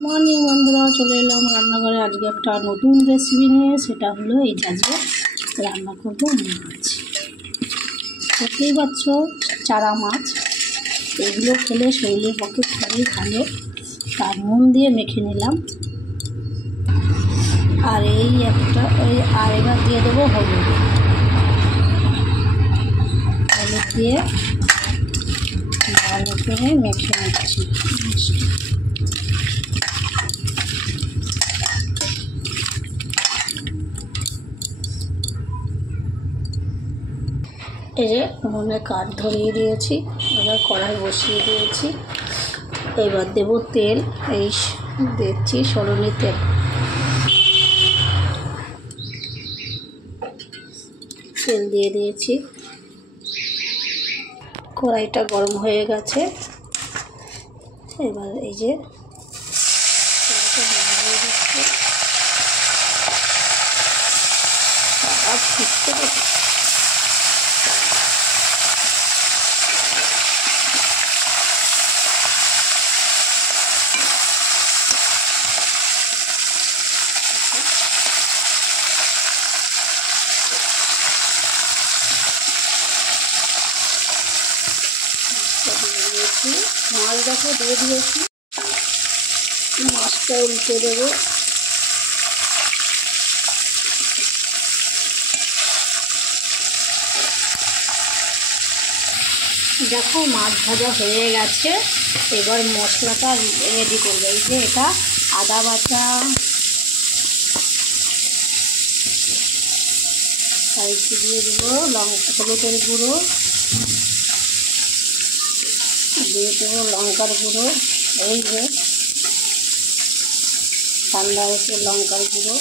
Morning বন্ধুরা, চলে এলাম রান্নাঘরে। আজকে একটা নতুন রেসিপি নিয়ে, সেটা হলো এই আজকে রান্না করবো মাছ। দেখতেই পাচ্ছ, চারা মাছ। এগুলো খেলে শরীরের পক্ষে খুবই ভালো। তার নুন দিয়ে মেখে নিলাম। আর আর এবার দিয়ে দেবো হলুদ দিয়ে ভালো করে মেখে নিচ্ছি। এই যে উনুনে কাঠ ধরিয়ে দিয়েছি, এবার কড়াই বসিয়ে দিয়েছি। এবার দেব তেল। এই দিচ্ছি সরষের তেল। তেল দিয়ে দিয়েছি। কড়াইটা গরম হয়ে গেছে। এবার এই যে মাছ দেখো দিয়ে দিয়েছি। মাছটা উল্টে দেবো। দেখো মাছ ভাজা হয়ে গেছে। এবার মশলাটা রেডি করবো। এই যে এটা আদা বাটা, দিয়ে দেবো হলুদের গুঁড়ো, দিয়ে দেবো লঙ্কার গুঁড়ো। এই যে ঠান্ডা হয়েছে লঙ্কার গুঁড়ো।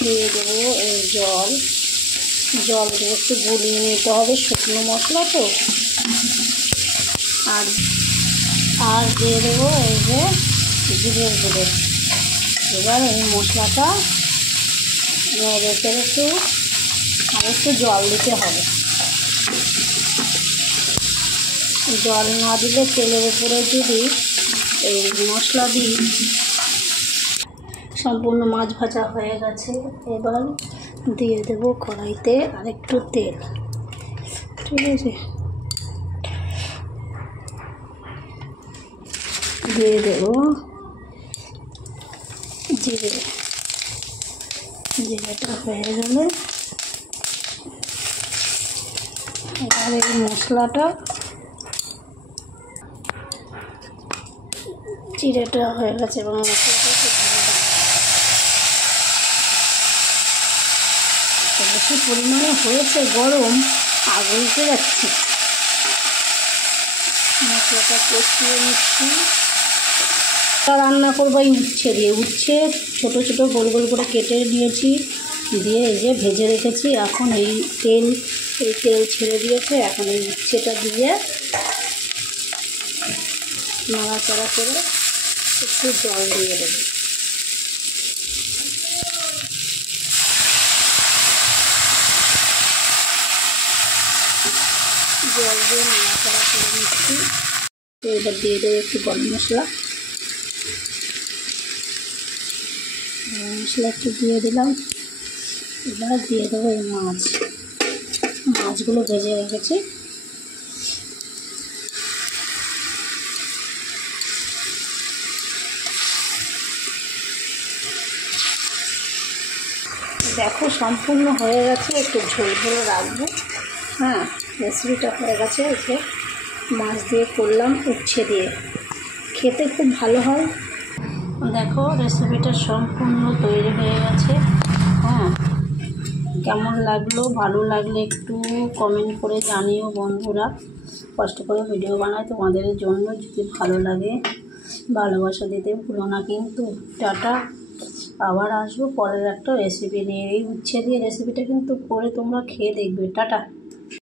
দিয়ে দেবো এই জল দিয়ে একটু গুলিয়ে নিতে হবে, শুকনো মশলা তো। আর দিয়ে দেবো এই যে জিরের গুঁড়ো। এবার এই মশলাটা রেখে একটু জল দিতে হবে। জল না দিলে তেলের উপরে যদি এই মশলা দিই, সম্পূর্ণ মাছ ভাজা হয়ে গেছে। এবার দিয়ে দেবো কড়াইতে আরেকটু তেল। ঠিক আছে, দিয়ে দেবো জিরেটা হয়ে গেলে এবার এই মশলাটা, জিরেটা হয়ে গেছে এবং মশলাটা বেশি পরিমাণে হয়েছে গরম, আগুন উঠে যাচ্ছে। মশলাটা কষিয়ে নিচ্ছি। রান্না করবো এই উচ্ছে দিয়ে। উচ্ছে ছোট ছোট গোল গোল করে কেটে নিয়েছি, দিয়ে এই যে ভেজে রেখেছি। এখন এই তেল ছেড়ে দিয়েছে। এখন এই উচ্ছেটা দিয়ে নাড়াচাড়া করে একটু জল দিয়ে দেবো। জল দিয়ে নাড়াচাড়া করে নিচ্ছি। এবার দিয়ে দেবো একটু গরম মশলা। একটু দিয়ে দিলাম। এবার দিয়ে দেবো এই মাছগুলো ভেজে রেখেছি। দেখো সম্পূর্ণ হয়ে গেছে। একটু ঝোল ঝোল রাখবো। হ্যাঁ, রেসিপিটা হয়ে গেছে। এসে মাছ দিয়ে করলাম, উচ্ছে দিয়ে। খেতে খুব ভালো হয়। দেখো রেসিপিটা সম্পূর্ণ তৈরি হয়ে গেছে। হ্যাঁ, কেমন লাগলো? ভালো লাগলে একটু কমেন্ট করে জানিও বন্ধুরা। কষ্ট করে ভিডিও বানাই তোমাদের জন্য। যদি ভালো লাগে ভালোবাসা দিতে ভুলো না কিন্তু। টাটা। আবার আসবো পরের একটা রেসিপি নিয়ে। এই উচ্ছে দিয়ে রেসিপিটা কিন্তু করে তোমরা খেয়ে দেখবে। টাটা।